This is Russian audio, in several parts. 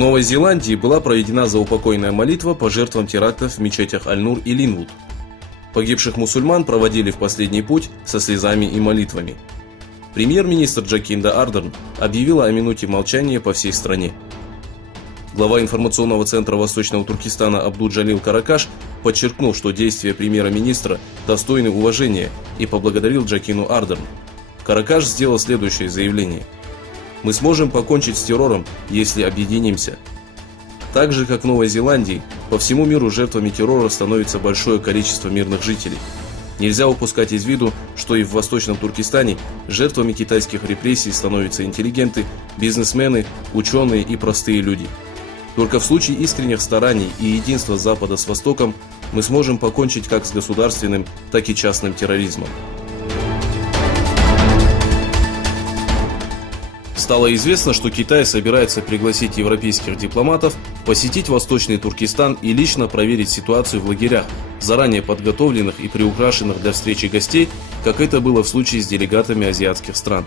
Новой Зеландии была проведена заупокойная молитва по жертвам терактов в мечетях Аль-Нур и Линвуд. Погибших мусульман проводили в последний путь со слезами и молитвами. Премьер-министр Джакинда Ардерн объявила о минуте молчания по всей стране. Глава информационного центра Восточного Туркестана Абдул-Джалил Каракаш подчеркнул, что действия премьера-министра достойны уважения, и поблагодарил Джакинду Ардерн. Каракаш сделал следующее заявление: «Мы сможем покончить с террором, если объединимся». Так же, как в Новой Зеландии, по всему миру жертвами террора становится большое количество мирных жителей. Нельзя упускать из виду, что и в Восточном Туркестане жертвами китайских репрессий становятся интеллигенты, бизнесмены, ученые и простые люди. Только в случае искренних стараний и единства Запада с Востоком мы сможем покончить как с государственным, так и частным терроризмом. Стало известно, что Китай собирается пригласить европейских дипломатов посетить Восточный Туркестан и лично проверить ситуацию в лагерях, заранее подготовленных и приукрашенных для встречи гостей, как это было в случае с делегатами азиатских стран.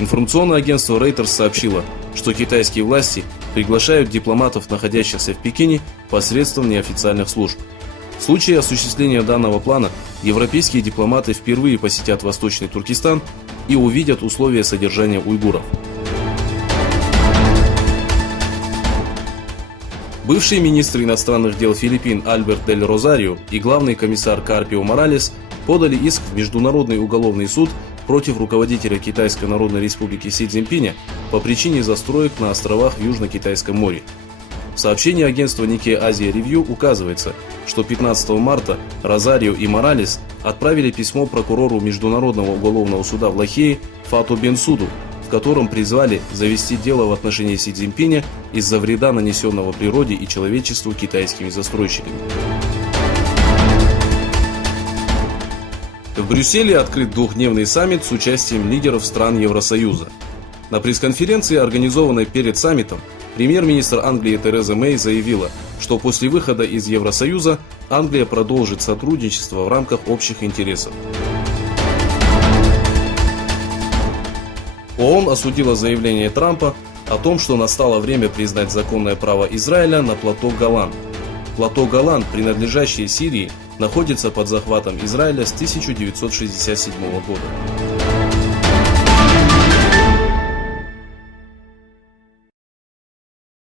Информационное агентство Reuters сообщило, что китайские власти приглашают дипломатов, находящихся в Пекине, посредством неофициальных служб. В случае осуществления данного плана европейские дипломаты впервые посетят Восточный Туркестан и увидят условия содержания уйгуров. Бывший министр иностранных дел Филиппин Альберт Дель Розарио и главный комиссар Карпио Моралес подали иск в Международный уголовный суд против руководителя Китайской Народной Республики Си Цзиньпиня по причине застроек на островах в Южно-Китайском море. В сообщении агентства Nikkei Asia Review указывается, что 15 марта Розарио и Моралес отправили письмо прокурору Международного уголовного суда в Лахее Фату Бенсуду, в котором призвали завести дело в отношении Си Цзиньпиня из-за вреда, нанесенного природе и человечеству китайскими застройщиками. В Брюсселе открыт двухдневный саммит с участием лидеров стран Евросоюза. На пресс-конференции, организованной перед саммитом, премьер-министр Англии Тереза Мэй заявила, что после выхода из Евросоюза Англия продолжит сотрудничество в рамках общих интересов. ООН осудила заявление Трампа о том, что настало время признать законное право Израиля на плато Голан. Плато Голан, принадлежащий Сирии, находится под захватом Израиля с 1967 года.